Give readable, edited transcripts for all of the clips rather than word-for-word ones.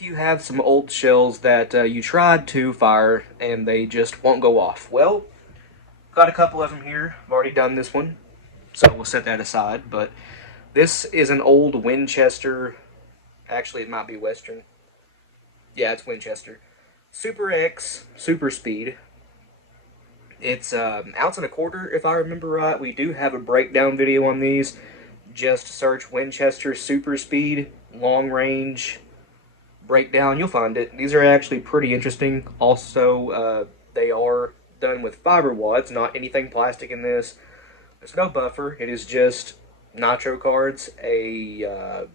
if you have some old shells that you tried to fire and they just won't go off. Well, got a couple of them here. I've already done this one, so we'll set that aside. But this is an old Winchester. Actually, it might be Western. Yeah, it's Winchester. Super X, Super Speed. It's ounce and a quarter, if I remember right. We do have a breakdown video on these. Just search Winchester Super Speed, long range breakdown. You'll find it. These are actually pretty interesting. Also, they are done with fiber wads, not anything plastic in this. There's no buffer. It is just nitro cards, a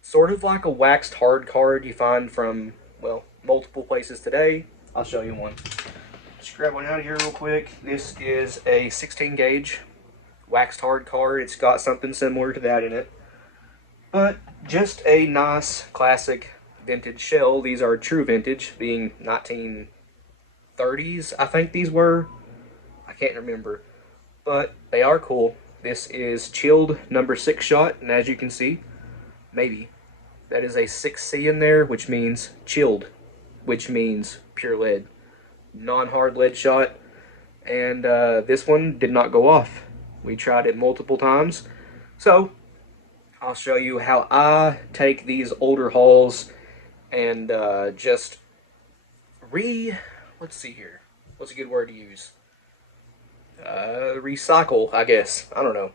sort of like a waxed hard card you find from, well, multiple places today. I'll show you one. Just grab one out of here real quick. This is a 16 gauge waxed hard card. It's got something similar to that in it. But just a nice classic vintage shell. These are true vintage, being 1930s, I think these were. I can't remember. But they are cool. This is chilled number 6 shot, and as you can see, maybe, that is a 6C in there, which means chilled, which means pure lead. Non-hard lead shot, and this one did not go off. We tried it multiple times, so I'll show you how I take these older hulls and just let's see here, what's a good word to use? Recycle, I guess. I don't know.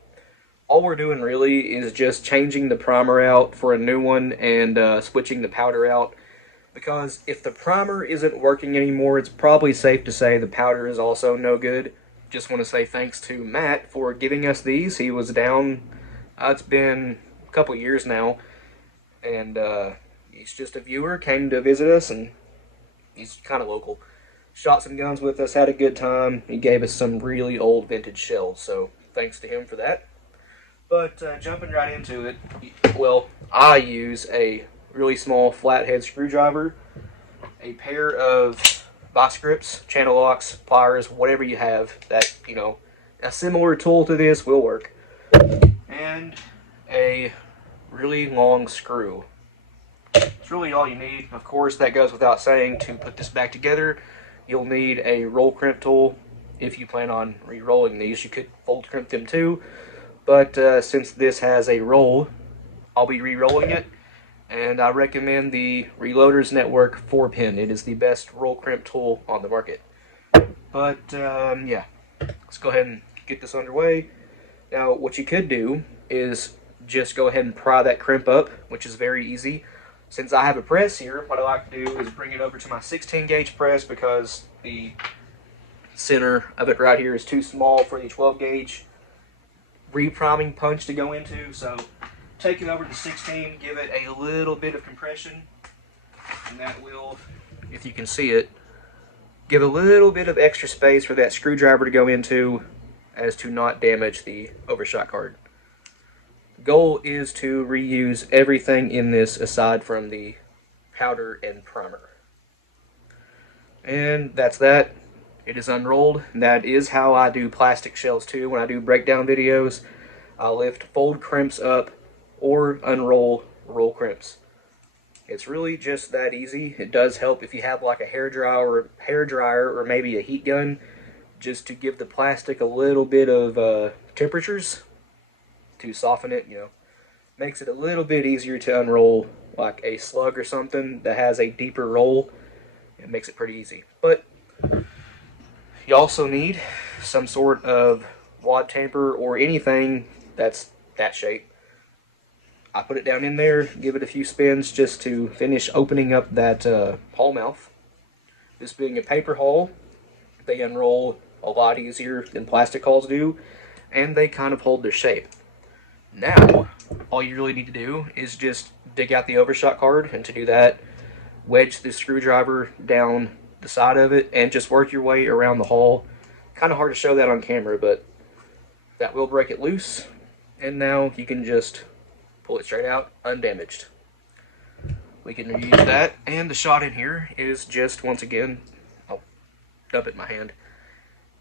All we're doing really is just changing the primer out for a new one and switching the powder out. Because if the primer isn't working anymore, it's probably safe to say the powder is also no good. Just want to say thanks to Matt for giving us these. He was down, it's been a couple years now, and he's just a viewer, came to visit us, and he's kind of local. Shot some guns with us, had a good time. He gave us some really old vintage shells, so thanks to him for that. But jumping right into it, well, I use a really small flathead screwdriver, a pair of vice grips, channel locks, pliers, whatever you have that, you know, a similar tool to this will work, and a really long screw. It's really all you need. Of course, that goes without saying, to put this back together, you'll need a roll crimp tool. If you plan on re-rolling these, you could fold crimp them too, but since this has a roll, I'll be re-rolling it. And I recommend the Reloaders Network 4-pin. It is the best roll crimp tool on the market. But, yeah. Let's go ahead and get this underway. Now, what you could do is just go ahead and pry that crimp up, which is very easy. Since I have a press here, what I like to do is bring it over to my 16 gauge press because the center of it right here is too small for the 12 gauge re-priming punch to go into. So take it over to 16, give it a little bit of compression, and that will, if you can see it, give a little bit of extra space for that screwdriver to go into as to not damage the overshot card. The goal is to reuse everything in this aside from the powder and primer. And that's that. It is unrolled. That is how I do plastic shells too. When I do breakdown videos, I lift fold crimps up or unroll roll crimps. It's really just that easy. It does help if you have like a hair dryer or maybe a heat gun, just to give the plastic a little bit of temperatures to soften it, you know. Makes it a little bit easier to unroll like a slug or something that has a deeper roll. It makes it pretty easy. But you also need some sort of wad tamper or anything that's that shape. I put it down in there, give it a few spins just to finish opening up that hull mouth. This being a paper hull, they unroll a lot easier than plastic hulls do, and they kind of hold their shape. Now, all you really need to do is just dig out the overshot card, and to do that, wedge the screwdriver down the side of it and just work your way around the hull. Kind of hard to show that on camera, but that will break it loose, and now you can just pull it straight out, undamaged. We can reuse that, and the shot in here is just, once again, I'll dump it in my hand,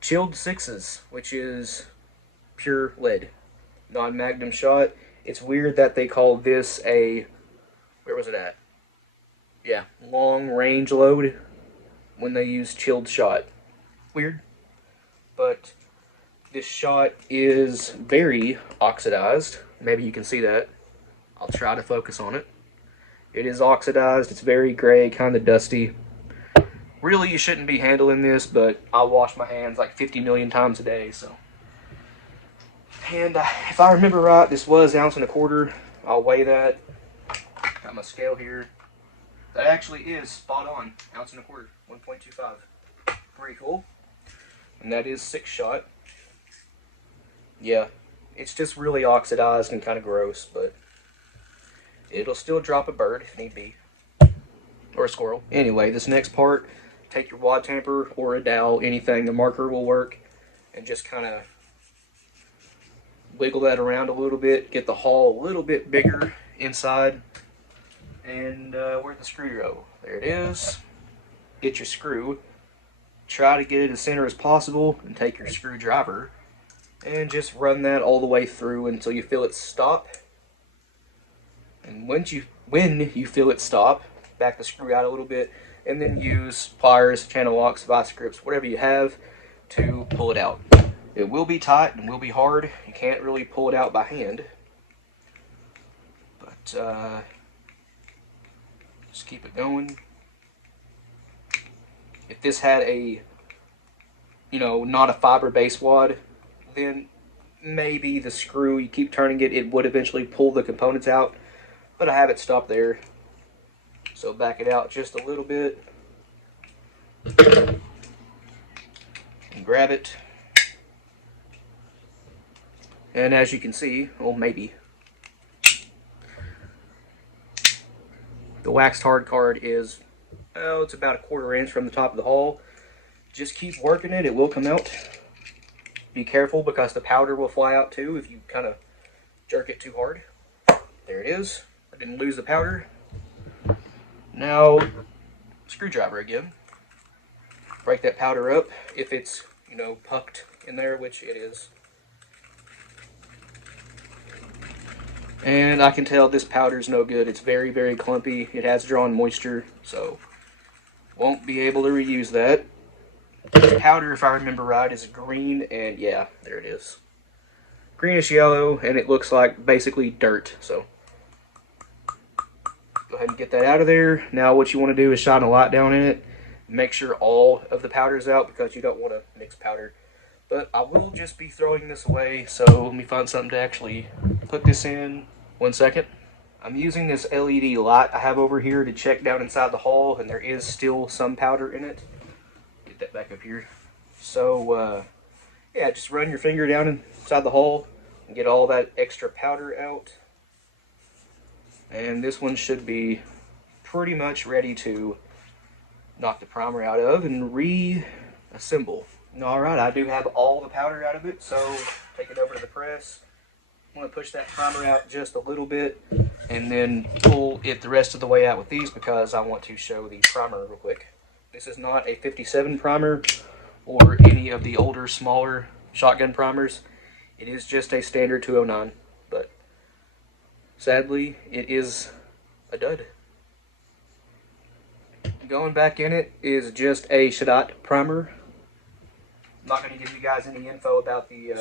chilled 6s, which is pure lead, non-magnum shot. It's weird that they call this a, where was it at? Yeah, yeah, long range load when they use chilled shot. Weird, but this shot is very oxidized. Maybe you can see that. I'll try to focus on it. It is oxidized. It's very gray, kind of dusty. Really, you shouldn't be handling this, but I wash my hands like 50 million times a day, so. And if I remember right, this was 1.25 ounces. I'll weigh that. Got my scale here. That actually is spot on. 1.25 ounces, 1.25. Pretty cool. And that is 6 shot. Yeah, it's just really oxidized and kind of gross, but it'll still drop a bird if need be. Or a squirrel. Anyway, this next part, take your wad tamper or a dowel, anything, the marker will work, and just kind of wiggle that around a little bit, get the hole a little bit bigger inside, and where's the screw go? There it is. Get your screw, try to get it as center as possible, and take your screwdriver and just run that all the way through until you feel it stop. And when you feel it stop, back the screw out a little bit, and then use pliers, channel locks, vice grips, whatever you have to pull it out. It will be tight and will be hard. You can't really pull it out by hand. But just keep it going. If this had a, not a fiber-based wad, then maybe the screw, you keep turning it, it would eventually pull the components out. But I have it stopped there. So back it out just a little bit. And grab it. And as you can see, well, maybe, the waxed hard card is, it's about 1/4 inch from the top of the hole. Just keep working it, it will come out. Be careful because the powder will fly out too if you kind of jerk it too hard. There it is. I didn't lose the powder. Now, screwdriver again. Break that powder up if it's, pucked in there, which it is. And I can tell this powder is no good. It's very, very clumpy. It has drawn moisture, so won't be able to reuse that. This powder, if I remember right, is green, and yeah, there it is. Greenish yellow, and it looks like basically dirt, so go ahead and get that out of there. Now what you want to do is shine a light down in it. Make sure all of the powder is out because you don't want to mix powder. But I will just be throwing this away, so let me find something to actually put this in. 1 second. I'm using this LED light I have over here to check down inside the hole, and there is still some powder in it. Get that back up here. So, yeah, just run your finger down inside the hole and get all that extra powder out. And this one should be pretty much ready to knock the primer out of and reassemble. Alright, I do have all the powder out of it, so take it over to the press. I'm going to push that primer out just a little bit and then pull it the rest of the way out with these because I want to show the primer real quick. This is not a 57 primer or any of the older, smaller shotgun primers. It is just a standard 209, but sadly, it is a dud. Going back in it is just a Shadot primer. I'm not going to give you guys any info about the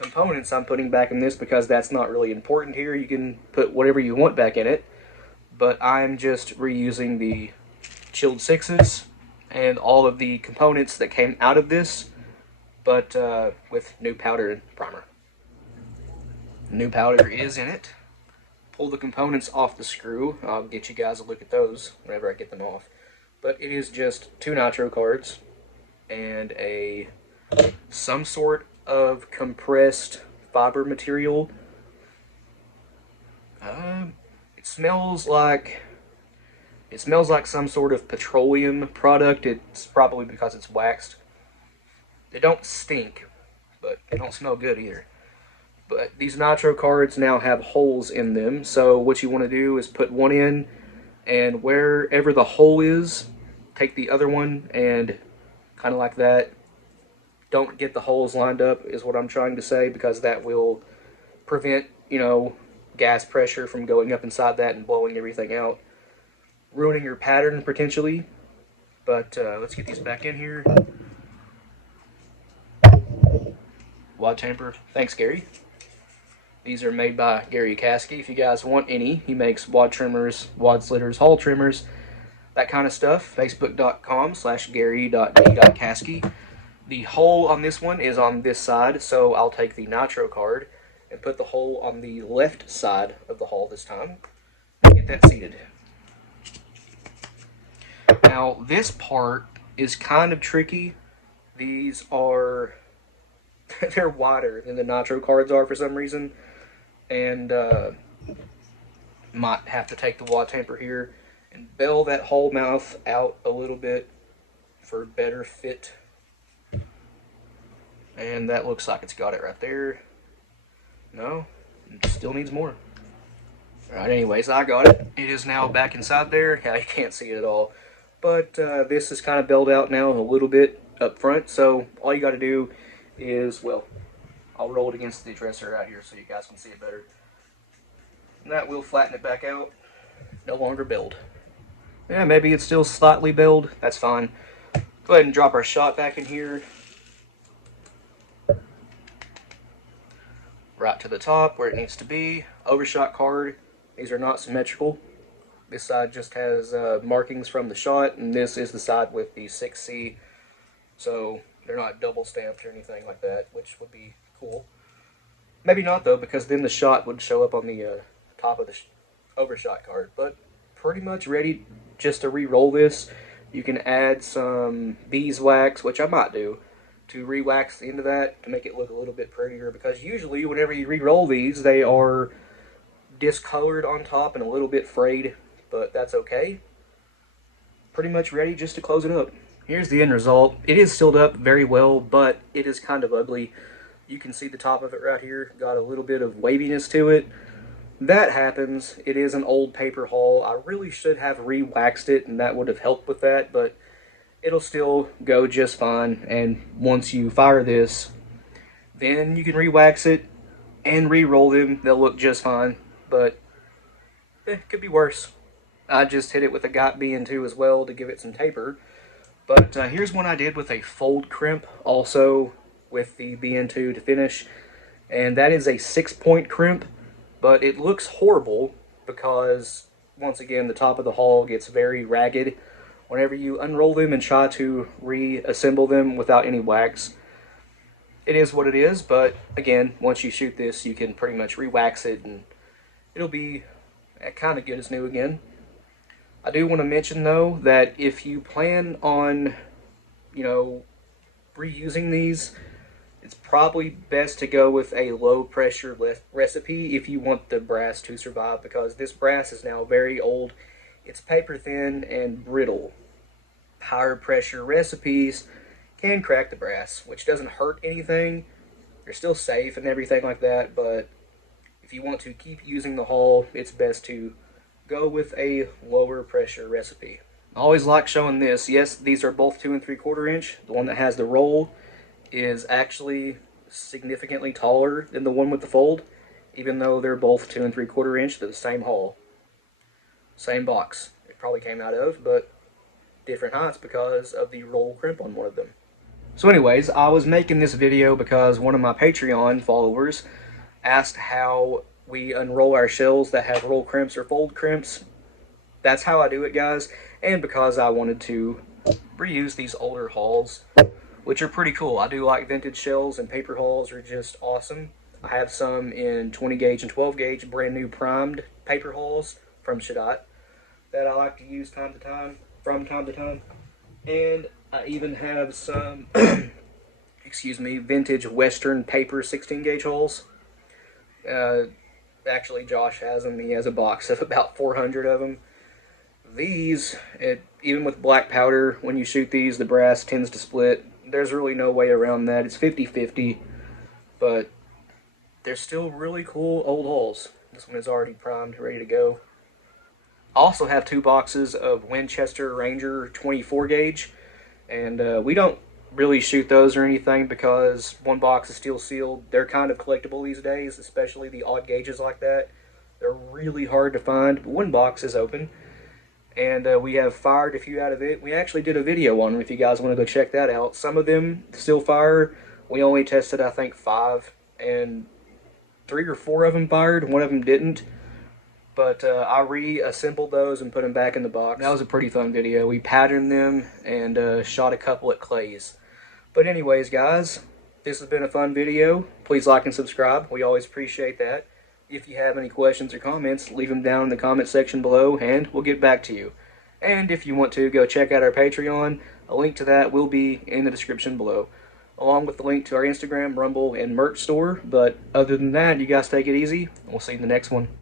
components I'm putting back in this because that's not really important here. You can put whatever you want back in it, but I'm just reusing the chilled 6s and all of the components that came out of this, but with new powder and primer. New powder is in it. Pull the components off the screw. I'll get you guys a look at those whenever I get them off. But it is just 2 nitro cards and some sort of compressed fiber material. It smells like some sort of petroleum product. It's probably because it's waxed. They don't stink, but they don't smell good either. But these nitro cards now have holes in them, so what you want to do is put one in, and wherever the hole is, take the other one and kind of like that. Don't get the holes lined up is what I'm trying to say, because that will prevent, gas pressure from going up inside that and blowing everything out. ruining your pattern potentially. But let's get these back in here. Wad tamper. Thanks, Gary. These are made by Gary Caskey. If you guys want any, he makes wad trimmers, wad slitters, hall trimmers, that kind of stuff. Facebook.com/Gary.D.Caskey. The hole on this one is on this side, so I'll take the nitro card and put the hole on the left side of the hull this time and get that seated. Now, this part is kind of tricky. These are, they're wider than the nitro cards are for some reason. And might have to take the wad tamper here and bell that hole mouth out a little bit for better fit. And that looks like it's got it right there. No, it still needs more. Alright, anyways, I got it. It is now back inside there. Yeah, you can't see it at all. But this is kind of belled out now a little bit up front. So all you got to do is, well, I'll roll it against the dresser right here so you guys can see it better. And that will flatten it back out. No longer belled. Yeah, maybe it's still slightly belled. That's fine. Go ahead and drop our shot back in here. Right to the top where it needs to be. Overshot card. These are not symmetrical. This side just has markings from the shot, and this is the side with the 6C. So they're not double stamped or anything like that, which would be cool. Maybe not though, because then the shot would show up on the top of the overshot card. But pretty much ready just to re-roll this. You can add some beeswax, which I might do, to re-wax the end of that to make it look a little bit prettier. Because usually whenever you re-roll these, they are discolored on top and a little bit frayed, but that's okay. Pretty much ready just to close it up. Here's the end result. It is sealed up very well, but it is kind of ugly. You can see the top of it right here. Got a little bit of waviness to it. That happens. It is an old paper hull. I really should have re-waxed it, and that would have helped with that, but it'll still go just fine. And once you fire this, then you can re-wax it and re-roll them. They'll look just fine, but it could be worse. I just hit it with a Got BN2 as well to give it some taper. But here's one I did with a fold crimp, also with the BN2 to finish. And that is a 6-point crimp, but it looks horrible because, once again, the top of the hull gets very ragged whenever you unroll them and try to reassemble them without any wax. It is what it is, but again, once you shoot this, you can pretty much re-wax it and it'll be kind of good as new again. I do want to mention though that if you plan on, reusing these, it's probably best to go with a low pressure recipe if you want the brass to survive, because this brass is now very old. It's paper thin and brittle. Higher pressure recipes can crack the brass, which doesn't hurt anything. They're still safe and everything like that, but if you want to keep using the hull, it's best to go with a lower pressure recipe. I always like showing this. Yes, these are both 2 3/4 inch. The one that has the roll is actually significantly taller than the one with the fold, even though they're both 2 3/4 inch. They're the same hull, same box it probably came out of, but different heights because of the roll crimp on one of them. So anyways, I was making this video because one of my Patreon followers asked how we unroll our shells that have roll crimps or fold crimps. That's how I do it, guys, and because I wanted to reuse these older hulls, which are pretty cool. I do like vintage shells, and paper hulls are just awesome. I have some in 20 gauge and 12 gauge brand new primed paper hulls from Shadot that I like to use from time to time. And I even have some vintage Western paper 16 gauge hulls. Actually, Josh has them. He has a box of about 400 of them. These, even with black powder, when you shoot these, the brass tends to split. There's really no way around that. It's 50-50, but they're still really cool old hulls. This one is already primed, ready to go. I also have 2 boxes of Winchester Ranger 24 gauge, and we don't really shoot those or anything because one box is still sealed. They're kind of collectible these days, especially the odd gauges like that. They're really hard to find, but one box is open. and we have fired a few out of it. We actually did a video on them if you guys want to go check that out. Some of them still fire. We only tested, I think, 5, and 3 or 4 of them fired. One of them didn't. But I reassembled those and put them back in the box. That was a pretty fun video. We patterned them and shot a couple at clays. But anyways, guys, this has been a fun video. Please like and subscribe. We always appreciate that. If you have any questions or comments, leave them down in the comment section below, and we'll get back to you. And if you want to, go check out our Patreon. A link to that will be in the description below, along with the link to our Instagram, Rumble, and merch store. But other than that, you guys take it easy. We'll see you in the next one.